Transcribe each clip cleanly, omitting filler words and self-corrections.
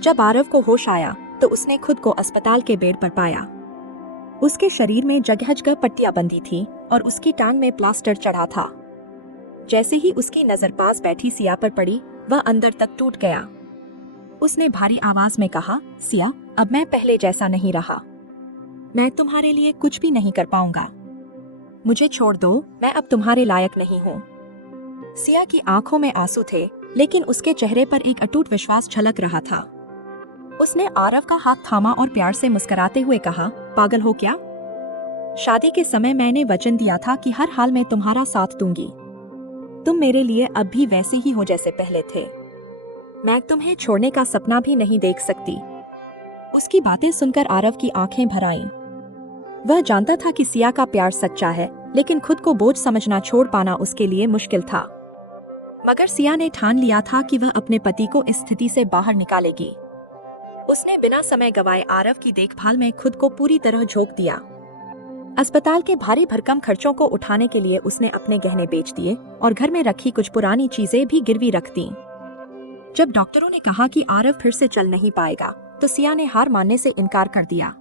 जब आरव को होश आया तो उसने खुद को अस्पताल के बेड पर पाया। उसके शरीर में जगह जगह पट्टियां बंधी थी और उसकी टांग में प्लास्टर चढ़ा था। जैसे ही उसकी नजर पास बैठी सिया पर पड़ी, वह अंदर तक टूट गया। उसने भारी आवाज में कहा, सिया, अब मैं पहले जैसा नहीं रहा। मैं तुम्हारे लिए कुछ भी नहीं कर पाऊंगा। मुझे छोड़ दो, मैं अब तुम्हारे लायक नहीं हूँ। सिया की आंखों में आंसू थे, लेकिन उसके चेहरे पर एक अटूट विश्वास झलक रहा था। उसने आरव का हाथ थामा और प्यार से मुस्कुराते हुए कहा, पागल हो क्या? शादी के समय मैंने वचन दिया था कि हर हाल में तुम्हारा साथ दूंगी। तुम मेरे लिए अब भी वैसे ही हो जैसे पहले थे। मैं तुम्हें छोड़ने का सपना भी नहीं देख सकती। उसकी बातें सुनकर आरव की आंखें भर आईं। वह जानता था कि सिया का प्यार सच्चा है, लेकिन खुद को बोझ समझना छोड़ पाना उसके लिए मुश्किल था। मगर सिया ने ठान लिया था कि वह अपने पति को इस स्थिति से बाहर निकालेगी। उसने बिना समय गवाए आरव की देखभाल में खुद को पूरी तरह झोंक दिया। अस्पताल के भारी भरकम खर्चों को उठाने के लिए उसने अपने गहने बेच दिए और घर में रखी कुछ पुरानी चीजें भी गिरवी रख दी। जब डॉक्टरों ने कहा कि आरव फिर से चल नहीं पाएगा, तो सिया ने हार मानने से इनकार कर दिया।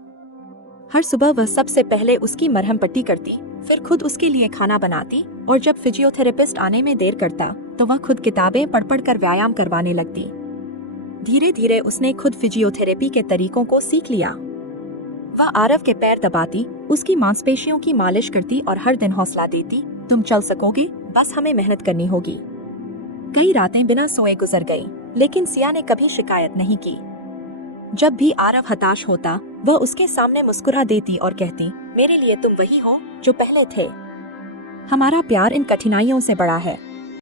हर सुबह वह सबसे पहले उसकी मरहम पट्टी करती, फिर खुद उसके लिए खाना बनाती और जब फिजियोथेरेपिस्ट आने में देर करता तो वह खुद किताबें पढ़ पढ़ कर व्यायाम करवाने लगती। धीरे धीरे उसने खुद फिजियोथेरेपी के तरीकों को सीख लिया। वह आरव के पैर दबाती, उसकी मांसपेशियों की मालिश करती और हर दिन हौसला देती, तुम चल सकोगे, बस हमें मेहनत करनी होगी। कई रातें बिना सोए गुजर गईं, लेकिन सिया ने कभी शिकायत नहीं की। जब भी आरव हताश होता, वह उसके सामने मुस्कुरा देती और कहती, मेरे लिए तुम वही हो जो पहले थे। हमारा प्यार इन कठिनाइयों से बड़ा है।